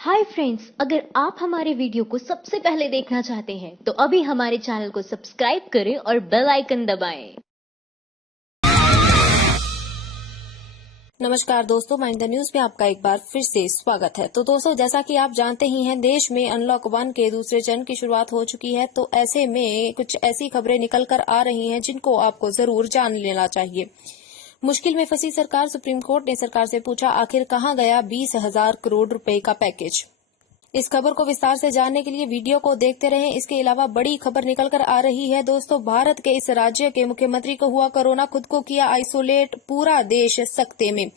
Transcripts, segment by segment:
Hi friends, अगर आप हमारे वीडियो को सबसे पहले देखना चाहते हैं तो अभी हमारे चैनल को सब्सक्राइब करें और बेल आइकन दबाएं। नमस्कार दोस्तों, माइंड द न्यूज में आपका एक बार फिर से स्वागत है। तो दोस्तों, जैसा कि आप जानते ही हैं, देश में अनलॉक 1 के दूसरे चरण की शुरुआत हो चुकी है। तो ऐसे में कुछ ऐसी खबरें निकल कर आ रही हैं जिनको आपको जरूर जान लेना चाहिए। मुश्किल में फंसी सरकार, सुप्रीम कोर्ट ने सरकार से पूछा आखिर कहां गया 20,000 करोड़ रुपए का पैकेज। इस खबर को विस्तार से जानने के लिए वीडियो को देखते रहें। इसके अलावा बड़ी खबर निकलकर आ रही है दोस्तों, भारत के इस राज्य के मुख्यमंत्री को हुआ कोरोना, खुद को किया आइसोलेट, पूरा देश सकते में।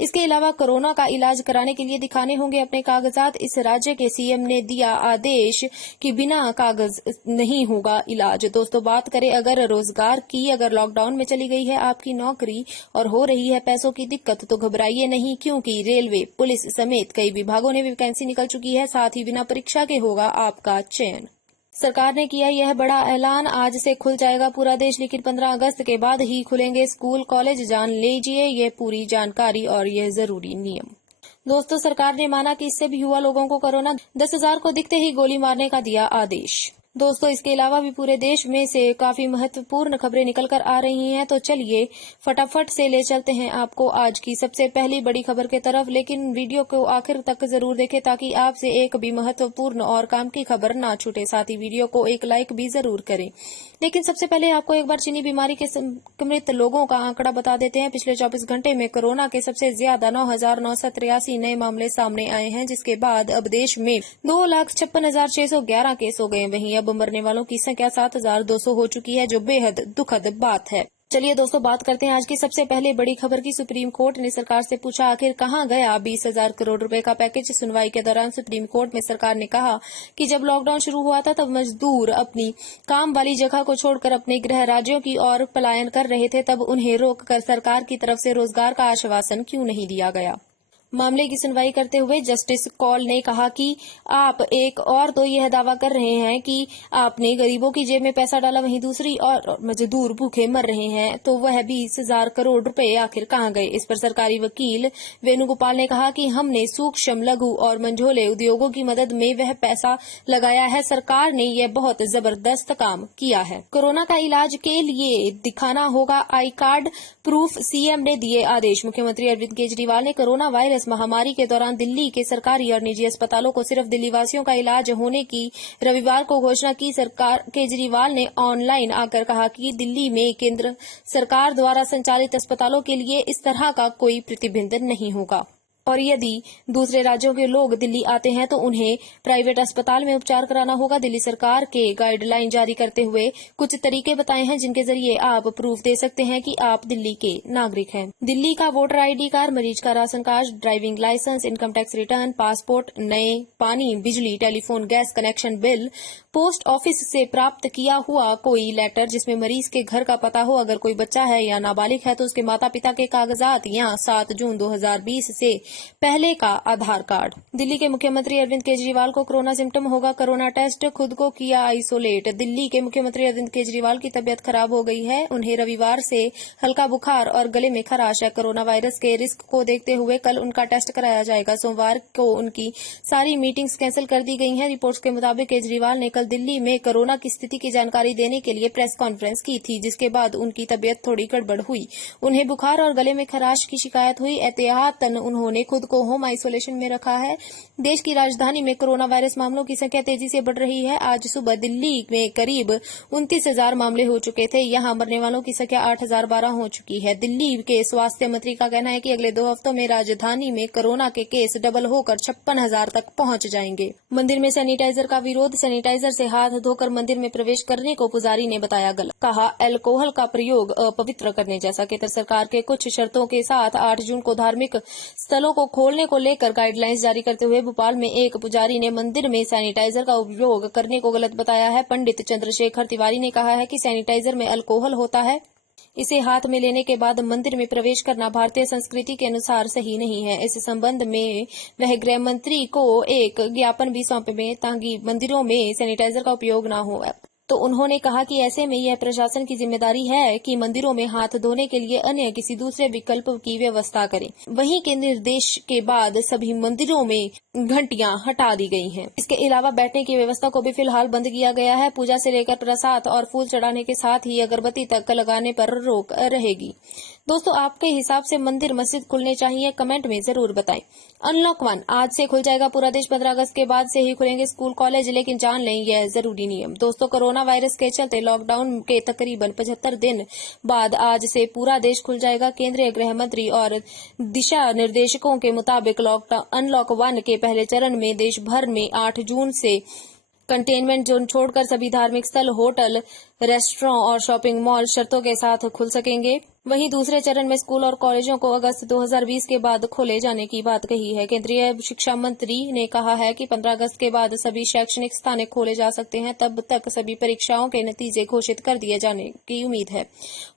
इसके अलावा कोरोना का इलाज कराने के लिए दिखाने होंगे अपने कागजात। इस राज्य के सीएम ने दिया आदेश कि बिना कागज नहीं होगा इलाज। दोस्तों, बात करें अगर रोजगार की, अगर लॉकडाउन में चली गई है आपकी नौकरी और हो रही है पैसों की दिक्कत, तो घबराइए नहीं, क्योंकि रेलवे, पुलिस समेत कई विभागों में वैकेंसी निकल चुकी है। साथ ही बिना परीक्षा के होगा आपका चयन। सरकार ने किया यह बड़ा ऐलान, आज से खुल जाएगा पूरा देश, लेकिन 15 अगस्त के बाद ही खुलेंगे स्कूल कॉलेज। जान लीजिए ये पूरी जानकारी और यह जरूरी नियम। दोस्तों, सरकार ने माना कि इससे भी हुआ लोगों को कोरोना, 10,000 को दिखते ही गोली मारने का दिया आदेश। दोस्तों, इसके अलावा भी पूरे देश में से काफी महत्वपूर्ण खबरें निकलकर आ रही हैं। तो चलिए फटाफट से ले चलते हैं आपको आज की सबसे पहली बड़ी खबर की तरफ। लेकिन वीडियो को आखिर तक जरूर देखें ताकि आपसे एक भी महत्वपूर्ण और काम की खबर ना छूटे। साथ ही वीडियो को एक लाइक भी जरूर करें। लेकिन सबसे पहले आपको एक बार चीनी बीमारी के संक्रमित लोगों का आंकड़ा बता देते हैं। पिछले 24 घंटे में कोरोना के सबसे ज्यादा 9,983 नए मामले सामने आए हैं, जिसके बाद अब देश में 2,56,611 केस हो गए। वहीं अब मरने वालों की संख्या 7,200 हो चुकी है, जो बेहद दुखद बात है। चलिए दोस्तों, बात करते हैं आज की सबसे पहले बड़ी खबर की। सुप्रीम कोर्ट ने सरकार से पूछा आखिर कहां गया 20,000 करोड़ रुपए का पैकेज। सुनवाई के दौरान सुप्रीम कोर्ट में सरकार ने कहा कि जब लॉकडाउन शुरू हुआ था तब मजदूर अपनी काम वाली जगह को छोड़कर अपने गृह राज्यों की ओर पलायन कर रहे थे, तब उन्हें रोककर सरकार की तरफ से रोजगार का आश्वासन क्यों नहीं दिया गया। मामले की सुनवाई करते हुए जस्टिस कौल ने कहा कि आप एक और तो यह दावा कर रहे हैं कि आपने गरीबों की जेब में पैसा डाला, वहीं दूसरी और मजदूर भूखे मर रहे हैं, तो वह 20,000 करोड़ रुपए आखिर कहां गए। इस पर सरकारी वकील वेणुगोपाल ने कहा कि हमने सूक्ष्म, लघु और मंझोले उद्योगों की मदद में वह पैसा लगाया है। सरकार ने यह बहुत जबरदस्त काम किया है। कोरोना का इलाज के लिए दिखाना होगा आई कार्ड प्रूफ, सीएम ने दिए आदेश। मुख्यमंत्री अरविंद केजरीवाल ने कोरोना वायरस महामारी के दौरान दिल्ली के सरकारी और निजी अस्पतालों को सिर्फ दिल्ली वासियों का इलाज होने की रविवार को घोषणा की। सरकार केजरीवाल ने ऑनलाइन आकर कहा कि दिल्ली में केंद्र सरकार द्वारा संचालित अस्पतालों के लिए इस तरह का कोई प्रतिबंध नहीं होगा, और यदि दूसरे राज्यों के लोग दिल्ली आते हैं तो उन्हें प्राइवेट अस्पताल में उपचार कराना होगा। दिल्ली सरकार के गाइडलाइन जारी करते हुए कुछ तरीके बताए हैं जिनके जरिए आप प्रूफ दे सकते हैं कि आप दिल्ली के नागरिक हैं। दिल्ली का वोटर आईडी कार्ड, मरीज का ration card, driving licence, income tax return, passport, नए पानी, बिजली, telephone, gas connection bill, post office से प्राप्त किया हुआ कोई लेटर जिसमें मरीज के घर का पता हो, अगर कोई बच्चा है या नाबालिग है तो उसके माता पिता के कागजात, या 7 जून 2020 से पहले का आधार कार्ड। दिल्ली के मुख्यमंत्री अरविंद केजरीवाल को कोरोना सिम्टम होगा कोरोना टेस्ट, खुद को किया आइसोलेट। दिल्ली के मुख्यमंत्री अरविंद केजरीवाल की तबियत खराब हो गई है। उन्हें रविवार से हल्का बुखार और गले में खराश है। कोरोना वायरस के रिस्क को देखते हुए कल उनका टेस्ट कराया जाएगा। सोमवार को उनकी सारी मीटिंग्स कैंसिल कर दी गई हैं। रिपोर्ट्स के मुताबिक केजरीवाल ने कल दिल्ली में कोरोना की स्थिति की जानकारी देने के लिए प्रेस कॉन्फ्रेंस की थी, जिसके बाद उनकी तबियत थोड़ी गड़बड़ हुई। उन्हें बुखार और गले में खराश की शिकायत हुई। एहतियातन उन्होंने खुद को होम आइसोलेशन में रखा है। देश की राजधानी में कोरोना वायरस मामलों की संख्या तेजी से बढ़ रही है। आज सुबह दिल्ली में करीब 29,000 मामले हो चुके थे। यहां मरने वालों की संख्या 8,012 हो चुकी है। दिल्ली के स्वास्थ्य मंत्री का कहना है कि अगले 2 हफ्तों में राजधानी में कोरोना के केस डबल होकर 56,000 तक पहुंच जाएंगे। मंदिर में सैनिटाइजर का विरोध, सैनिटाइजर से हाथ धोकर मंदिर में प्रवेश करने को पुजारी ने बताया गलत। कहा अल्कोहल का प्रयोग अपवित्र करने जैसा। केंद्र सरकार के कुछ शर्तों के साथ 8 जून को धार्मिक स्थलों को खोलने को लेकर गाइडलाइंस जारी करते हुए भोपाल में एक पुजारी ने मंदिर में सैनिटाइजर का उपयोग करने को गलत बताया है। पंडित चंद्रशेखर तिवारी ने कहा है कि सैनिटाइजर में अल्कोहल होता है, इसे हाथ में लेने के बाद मंदिर में प्रवेश करना भारतीय संस्कृति के अनुसार सही नहीं है। इस संबंध में वह गृह मंत्री को एक ज्ञापन भी सौंपे ताकि मंदिरों में सैनिटाइजर का उपयोग न हो। तो उन्होंने कहा कि ऐसे में यह प्रशासन की जिम्मेदारी है कि मंदिरों में हाथ धोने के लिए अन्य किसी दूसरे विकल्प की व्यवस्था करें। वहीं के निर्देश के बाद सभी मंदिरों में घंटियां हटा दी गई हैं। इसके अलावा बैठने की व्यवस्था को भी फिलहाल बंद किया गया है। पूजा से लेकर प्रसाद और फूल चढ़ाने के साथ ही अगरबत्ती तक लगाने पर रोक रहेगी। दोस्तों, आपके हिसाब से मंदिर मस्जिद खुलने चाहिए? कमेंट में जरूर बताएं। अनलॉक 1 आज से खुल जाएगा पूरा देश। 15 अगस्त के बाद से ही खुलेंगे स्कूल कॉलेज, लेकिन जान लें यह जरूरी नियम। दोस्तों, कोरोना वायरस के चलते लॉकडाउन के तकरीबन 75 दिन बाद आज से पूरा देश खुल जाएगा। केंद्रीय गृह मंत्री और दिशा निर्देशकों के मुताबिक अनलॉक 1 के पहले चरण में देश भर में 8 जून से कंटेनमेंट जोन छोड़कर सभी धार्मिक स्थल, होटल, रेस्टोरेंट और शॉपिंग मॉल शर्तों के साथ खुल सकेंगे। वहीं दूसरे चरण में स्कूल और कॉलेजों को अगस्त 2020 के बाद खोले जाने की बात कही है। केंद्रीय शिक्षा मंत्री ने कहा है कि 15 अगस्त के बाद सभी शैक्षणिक स्थान खोले जा सकते हैं। तब तक सभी परीक्षाओं के नतीजे घोषित कर दिए जाने की उम्मीद है।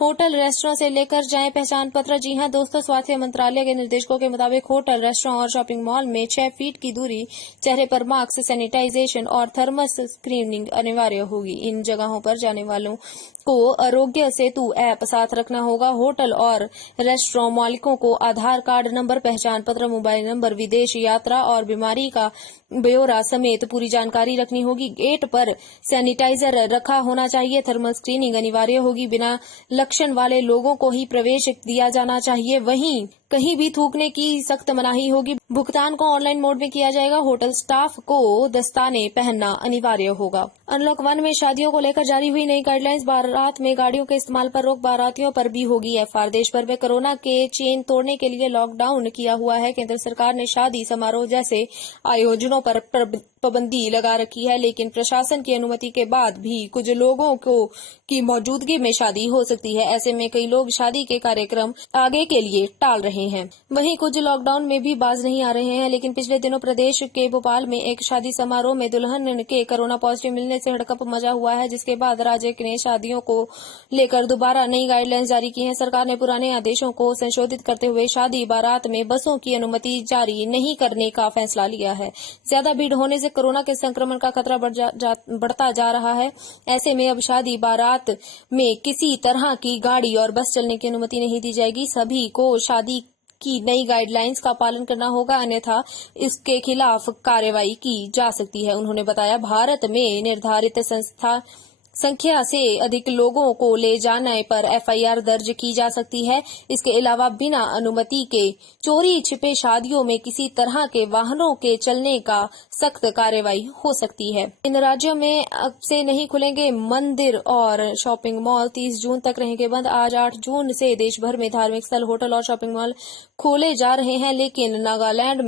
होटल, रेस्टोरेंट से लेकर जाएं पहचान पत्र। जी हां दोस्तों, स्वास्थ्य मंत्रालय के निर्देशों के मुताबिक होटल, रेस्टोरेंट और शॉपिंग मॉल में 6 फीट की दूरी, चेहरे पर मास्क, सैनिटाइजेशन और थर्मस स्क्रीनिंग अनिवार्य होगी। इन जगहों पर जाने वालों को आरोग्य सेतु ऐप साथ रखना होगा। होटल और रेस्टोरेंट मालिकों को आधार कार्ड नंबर, पहचान पत्र, मोबाइल नंबर, विदेश यात्रा और बीमारी का ब्यौरा समेत पूरी जानकारी रखनी होगी। गेट पर सैनिटाइजर रखा होना चाहिए। थर्मल स्क्रीनिंग अनिवार्य होगी। बिना लक्षण वाले लोगों को ही प्रवेश दिया जाना चाहिए। वहीं कहीं भी थूकने की सख्त मनाही होगी। भुगतान को ऑनलाइन मोड में किया जाएगा। होटल स्टाफ को दस्ताने पहनना अनिवार्य होगा। अनलॉक 1 में शादियों को लेकर जारी हुई नई गाइडलाइंस। बारात में गाड़ियों के इस्तेमाल पर रोक, बारातियों पर भी होगी एफआईआर। देश भर में कोरोना के चेन तोड़ने के लिए लॉकडाउन किया हुआ है। केंद्र सरकार ने शादी समारोह जैसे आयोजनों पर पाबंदी लगा रखी है, लेकिन प्रशासन की अनुमति के बाद भी कुछ लोगों की मौजूदगी में शादी हो सकती है। ऐसे में कई लोग शादी के कार्यक्रम आगे के लिए टाल रहे हैं। वहीं कुछ लॉकडाउन में भी बाज नहीं आ रहे हैं, लेकिन पिछले दिनों प्रदेश के भोपाल में एक शादी समारोह में दुल्हन के कोरोना पॉजिटिव मिलने से हड़कंप मचा हुआ है, जिसके बाद राज्य ने शादियों को लेकर दोबारा नई गाइडलाइंस जारी की है। सरकार ने पुराने आदेशों को संशोधित करते हुए शादी बारात में बसों की अनुमति जारी नहीं करने का फैसला लिया है। ज्यादा भीड़ होने से कोरोना के संक्रमण का खतरा बढ़ता जा रहा है। ऐसे में अब शादी बारात में किसी तरह की गाड़ी और बस चलने की अनुमति नहीं दी जाएगी। सभी को शादी की नई गाइडलाइंस का पालन करना होगा, अन्यथा इसके खिलाफ कार्रवाई की जा सकती है। उन्होंने बताया, भारत में निर्धारित संख्या से अधिक लोगों को ले जाने पर एफआईआर दर्ज की जा सकती है। इसके अलावा बिना अनुमति के चोरी छिपे शादियों में किसी तरह के वाहनों के चलने का सख्त कार्रवाई हो सकती है। इन राज्यों में अब से नहीं खुलेंगे मंदिर और शॉपिंग मॉल। 30 जून तक रहेंगे बंद। आज 8 जून से देश भर में धार्मिक स्थल, होटल और शॉपिंग मॉल खोले जा रहे हैं, लेकिन नागालैंड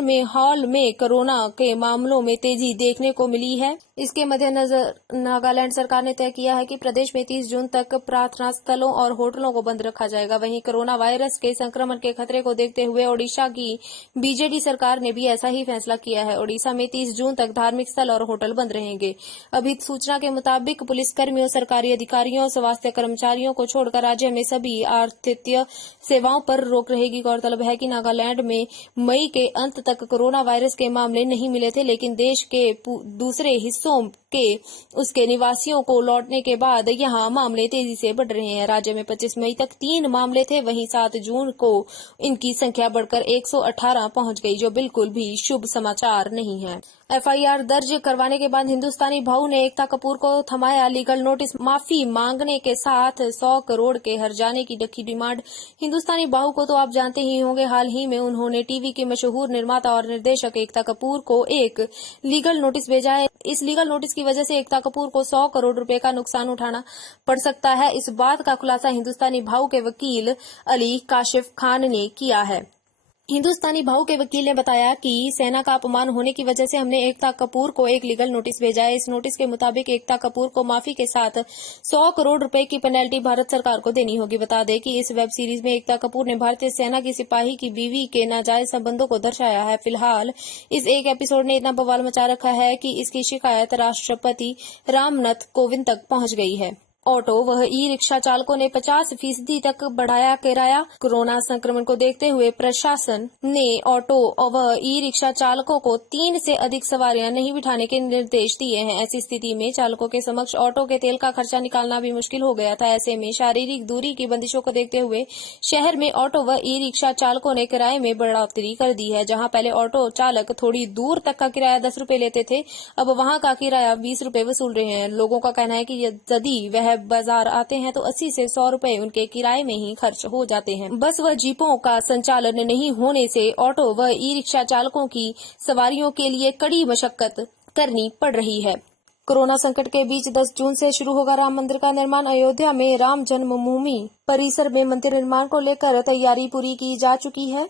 में हाल में कोरोना के मामलों में तेजी देखने को मिली है। इसके मद्देनजर नागालैंड सरकार ने तय किया है कि प्रदेश में 30 जून तक प्रार्थना स्थलों और होटलों को बंद रखा जाएगा। वहीं कोरोना वायरस के संक्रमण के खतरे को देखते हुए ओडिशा की बीजेडी सरकार ने भी ऐसा ही फैसला किया है। ओडिशा में 30 जून तक धार्मिक स्थल और होटल बंद रहेंगे। अभी सूचना के मुताबिक पुलिसकर्मियों, सरकारी अधिकारियों, स्वास्थ्य कर्मचारियों को छोड़कर राज्य में सभी आतिथ्य सेवाओं पर रोक रहेगी। गौरतलब है कि नागालैंड में मई के अंत तक कोरोना वायरस के मामले नहीं मिले थे, लेकिन देश के दूसरे हिस्सों के उसके निवासियों को लौटने के बाद यहां मामले तेजी से बढ़ रहे हैं। राज्य में 25 मई तक 3 मामले थे, वहीं 7 जून को इनकी संख्या बढ़कर 118 पहुंच गई, जो बिल्कुल भी शुभ समाचार नहीं है। एफआईआर दर्ज करवाने के बाद हिंदुस्तानी भाऊ ने एकता कपूर को थमाया लीगल नोटिस। माफी मांगने के साथ 100 करोड़ के हर्जाने की रखी डिमांड। हिंदुस्तानी भाऊ को तो आप जानते ही होंगे, हाल ही में उन्होंने टीवी की मशहूर निर्माता और निर्देशक एकता कपूर को एक लीगल नोटिस भेजा है। इस लीगल नोटिस की वजह से एकता कपूर को 100 करोड़ रुपए का नुकसान उठाना पड़ सकता है। इस बात का खुलासा हिंदुस्तानी भाऊ के वकील अली काशिफ खान ने किया है। हिंदुस्तानी भाऊ के वकील ने बताया कि सेना का अपमान होने की वजह से हमने एकता कपूर को एक लीगल नोटिस भेजा है। इस नोटिस के मुताबिक एकता कपूर को माफी के साथ 100 करोड़ रुपए की पेनल्टी भारत सरकार को देनी होगी। बता दें कि इस वेब सीरीज में एकता कपूर ने भारतीय सेना की सिपाही की बीवी के नाजायज संबंधों को दर्शाया है। फिलहाल इस एक एपिसोड ने इतना बवाल मचा रखा है कि इसकी शिकायत राष्ट्रपति रामनाथ कोविंद तक पहुंच गई है। ऑटो व ई रिक्शा चालकों ने 50% तक बढ़ाया किराया। कोरोना संक्रमण को देखते हुए प्रशासन ने ऑटो व ई रिक्शा चालकों को 3 से अधिक सवारियां नहीं बिठाने के निर्देश दिए हैं। ऐसी स्थिति में चालकों के समक्ष ऑटो के तेल का खर्चा निकालना भी मुश्किल हो गया था। ऐसे में शारीरिक दूरी की बंदिशों को देखते हुए शहर में ऑटो व ई रिक्शा चालकों ने किराए में बढ़ोतरी कर दी है। जहां पहले ऑटो चालक थोड़ी दूर तक का किराया 10 रुपए लेते थे, अब वहां का किराया 20 रुपए वसूल रहे हैं। लोगों का कहना है कि यदि वह बाजार आते हैं तो 80 से 100 रुपए उनके किराए में ही खर्च हो जाते हैं। बस व जीपों का संचालन नहीं होने से ऑटो व ई रिक्शा चालकों की सवारियों के लिए कड़ी मशक्कत करनी पड़ रही है। कोरोना संकट के बीच 10 जून से शुरू होगा राम मंदिर का निर्माण। अयोध्या में राम जन्मभूमि परिसर में मंदिर निर्माण को लेकर तैयारी पूरी की जा चुकी है।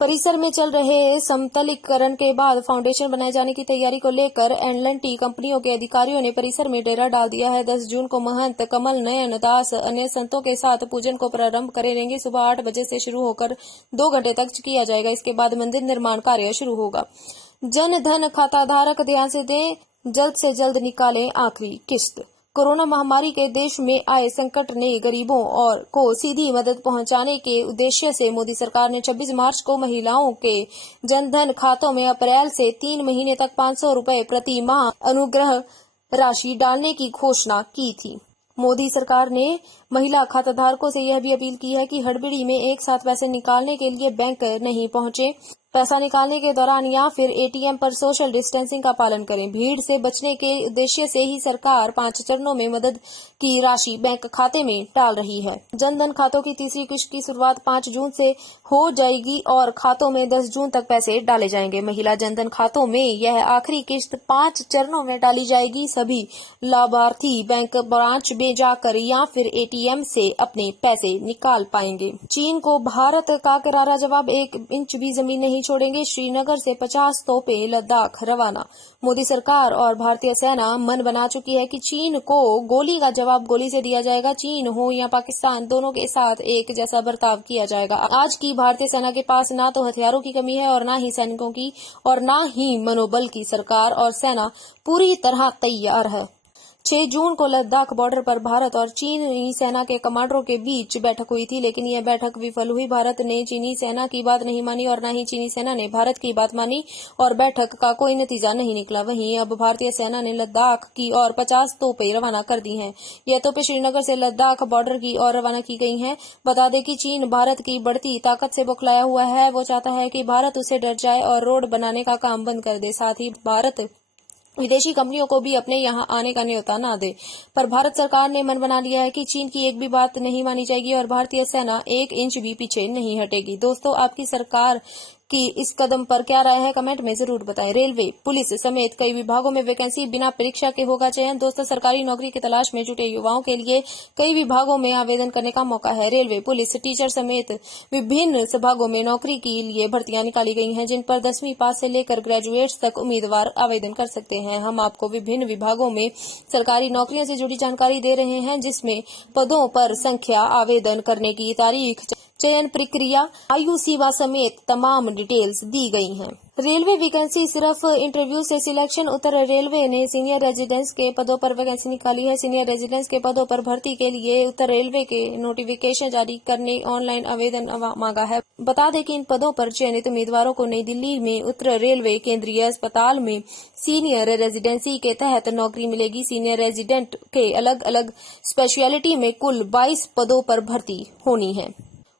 परिसर में चल रहे समतलीकरण के बाद फाउंडेशन बनाए जाने की तैयारी को लेकर L&T कंपनियों के अधिकारियों ने परिसर में डेरा डाल दिया है। 10 जून को महंत कमल नयन दास अन्य संतों के साथ पूजन को प्रारंभ करेंगे। सुबह 8 बजे से शुरू होकर 2 घंटे तक किया जाएगा। इसके बाद मंदिर निर्माण कार्य शुरू होगा। जन धन खाता धारक ध्यान से दें, जल्द से जल्द निकालें आखिरी किश्त। कोरोना महामारी के देश में आए संकट ने गरीबों और को सीधी मदद पहुंचाने के उद्देश्य से मोदी सरकार ने 26 मार्च को महिलाओं के जनधन खातों में अप्रैल से 3 महीने तक 500 रुपए प्रति माह अनुग्रह राशि डालने की घोषणा की थी। मोदी सरकार ने महिला खाताधारकों से यह भी अपील की है कि हड़बड़ी में एक साथ पैसे निकालने के लिए बैंक नहीं पहुंचे। पैसा निकालने के दौरान या फिर एटीएम पर सोशल डिस्टेंसिंग का पालन करें। भीड़ से बचने के उद्देश्य से ही सरकार 5 चरणों में मदद की राशि बैंक खाते में डाल रही है। जनधन खातों की तीसरी किश्त की शुरुआत 5 जून से हो जाएगी और खातों में 10 जून तक पैसे डाले जाएंगे। महिला जनधन खातों में यह आखिरी किश्त 5 चरणों में डाली जाएगी। सभी लाभार्थी बैंक ब्रांच में जाकर या फिर एटीएम से अपने पैसे निकाल पाएंगे। चीन को भारत का करारा जवाब, 1 इंच भी जमीन नहीं छोड़ेंगे। श्रीनगर से 50 तोपें लद्दाख रवाना। मोदी सरकार और भारतीय सेना मन बना चुकी है कि चीन को गोली का जवाब गोली से दिया जाएगा। चीन हो या पाकिस्तान, दोनों के साथ एक जैसा बर्ताव किया जाएगा। आज की भारतीय सेना के पास ना तो हथियारों की कमी है और ना ही सैनिकों की और ना ही मनोबल की। सरकार और सेना पूरी तरह तैयार है। 6 जून को लद्दाख बॉर्डर पर भारत और चीनी सेना के कमांडरों के बीच बैठक हुई थी, लेकिन यह बैठक विफल हुई। भारत ने चीनी सेना की बात नहीं मानी और न ही चीनी सेना ने भारत की बात मानी और बैठक का कोई नतीजा नहीं निकला। वहीं अब भारतीय सेना ने लद्दाख की ओर 50 तोपें रवाना कर दी हैं। यह तोपें श्रीनगर से लद्दाख बॉर्डर की ओर रवाना की गई हैं। बता दें कि चीन भारत की बढ़ती ताकत से बौखलाया हुआ है। वो चाहता है कि भारत उससे डर जाए और रोड बनाने का काम बंद कर दे। साथ ही भारत विदेशी कंपनियों को भी अपने यहां आने का न्योता न दे। पर भारत सरकार ने मन बना लिया है कि चीन की एक भी बात नहीं मानी जाएगी और भारतीय सेना 1 इंच भी पीछे नहीं हटेगी। दोस्तों, आपकी सरकार की इस कदम पर क्या राय है, कमेंट में जरूर बताएं। रेलवे, पुलिस समेत कई विभागों में वैकेंसी, बिना परीक्षा के होगा चयन। दोस्तों, सरकारी नौकरी की तलाश में जुटे युवाओं के लिए कई विभागों में आवेदन करने का मौका है। रेलवे, पुलिस, टीचर समेत विभिन्न विभागों में नौकरी के लिए भर्तियां निकाली गई हैं, जिन पर 10वीं पास से लेकर ग्रेजुएट्स तक उम्मीदवार आवेदन कर सकते हैं। हम आपको विभिन्न विभागों में सरकारी नौकरियों से जुड़ी जानकारी दे रहे हैं, जिसमें पदों पर संख्या, आवेदन करने की तारीख, चयन प्रक्रिया, आयु सीमा समेत तमाम डिटेल्स दी गई हैं। रेलवे वैकेंसी सिर्फ इंटरव्यू से सिलेक्शन। उत्तर रेलवे ने सीनियर रेजिडेंस के पदों पर वैकेंसी निकाली है। सीनियर रेजिडेंस के पदों पर भर्ती के लिए उत्तर रेलवे के नोटिफिकेशन जारी करने ऑनलाइन आवेदन मांगा है। बता दें कि इन पदों पर चयनित उम्मीदवारों को नई दिल्ली में उत्तर रेलवे केंद्रीय अस्पताल में सीनियर रेजिडेंसी के तहत नौकरी मिलेगी। सीनियर रेजिडेंट के अलग अलग स्पेशलिटी में कुल 22 पदों पर भर्ती होनी है।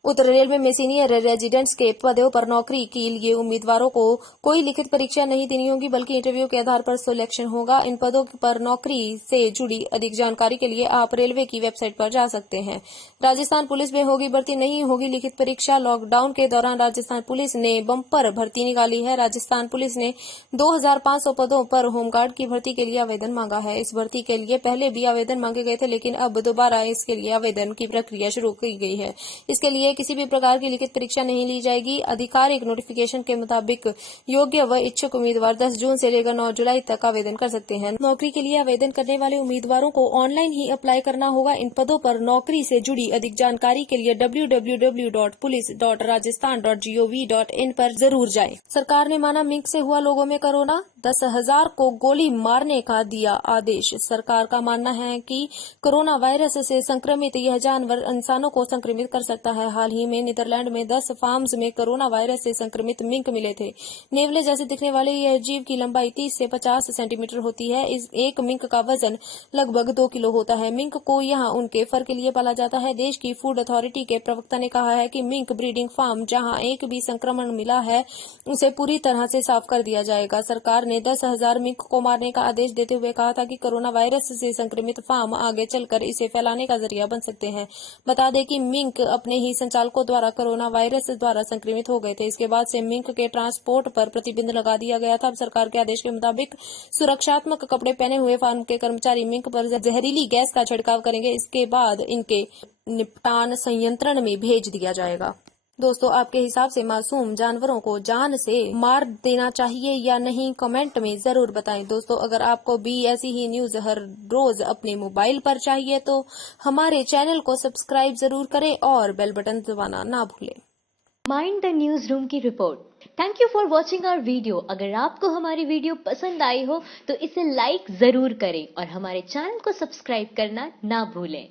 उत्तर रेलवे में सीनियर रेजिडेंट्स के पदों पर नौकरी के लिए उम्मीदवारों को कोई लिखित परीक्षा नहीं देनी होगी, बल्कि इंटरव्यू के आधार पर सिलेक्शन होगा। इन पदों पर नौकरी से जुड़ी अधिक जानकारी के लिए आप रेलवे की वेबसाइट पर जा सकते हैं। राजस्थान पुलिस में होगी भर्ती, नहीं होगी लिखित परीक्षा। लॉकडाउन के दौरान राजस्थान पुलिस ने बम्पर भर्ती निकाली है। राजस्थान पुलिस ने 2500 पदों पर होमगार्ड की भर्ती के लिए आवेदन मांगा है। इस भर्ती के लिए पहले भी आवेदन मांगे गए थे, लेकिन अब दोबारा इसके लिए आवेदन की प्रक्रिया शुरू की गई है। इसके लिए लिए किसी भी प्रकार की लिखित परीक्षा नहीं ली जाएगी। आधिकारिक नोटिफिकेशन के मुताबिक योग्य व इच्छुक उम्मीदवार 10 जून से लेकर 9 जुलाई तक आवेदन कर सकते हैं। नौकरी के लिए आवेदन करने वाले उम्मीदवारों को ऑनलाइन ही अप्लाई करना होगा। इन पदों पर नौकरी से जुड़ी अधिक जानकारी के लिए www.police.rajasthan.gov.in पर जरूर जाएं। सरकार ने माना मिंक से हुआ लोगों में कोरोना, 10,000 को गोली मारने का दिया आदेश। सरकार का मानना है कि कोरोना वायरस से संक्रमित यह जानवर इंसानों को संक्रमित कर सकता है। हाल ही में नीदरलैंड में 10 फार्म्स में कोरोना वायरस से संक्रमित मिंक मिले थे। नेवले जैसे दिखने वाले यह जीव की लंबाई 30 से 50 सेंटीमीटर होती है। इस एक मिंक का वजन लगभग 2 किलो होता है। मिंक को यहाँ उनके फर के लिए पाला जाता है। देश की फूड अथॉरिटी के प्रवक्ता ने कहा है कि मिंक ब्रीडिंग फार्म जहाँ एक भी संक्रमण मिला है उसे पूरी तरह से साफ कर दिया जाएगा। सरकार ने 10,000 मिंक को मारने का आदेश देते हुए कहा था कि कोरोना वायरस से संक्रमित फार्म आगे चलकर इसे फैलाने का जरिया बन सकते हैं। बता दें कि मिंक अपने ही संचालकों द्वारा कोरोना वायरस द्वारा संक्रमित हो गए थे। इसके बाद से मिंक के ट्रांसपोर्ट पर प्रतिबंध लगा दिया गया था। अब सरकार के आदेश के मुताबिक सुरक्षात्मक कपड़े पहने हुए फार्म के कर्मचारी मिंक पर जहरीली गैस का छिड़काव करेंगे। इसके बाद इनके निपटान संयंत्र में भेज दिया जाएगा। दोस्तों, आपके हिसाब से मासूम जानवरों को जान से मार देना चाहिए या नहीं, कमेंट में जरूर बताएं। दोस्तों, अगर आपको भी ऐसी ही न्यूज हर रोज अपने मोबाइल पर चाहिए तो हमारे चैनल को सब्सक्राइब जरूर करें और बेल बटन दबाना ना भूलें। माइंड द न्यूज रूम की रिपोर्ट। Thank you for watching our video. अगर आपको हमारी वीडियो पसंद आई हो तो इसे लाइक जरूर करें और हमारे चैनल को सब्सक्राइब करना ना भूलें।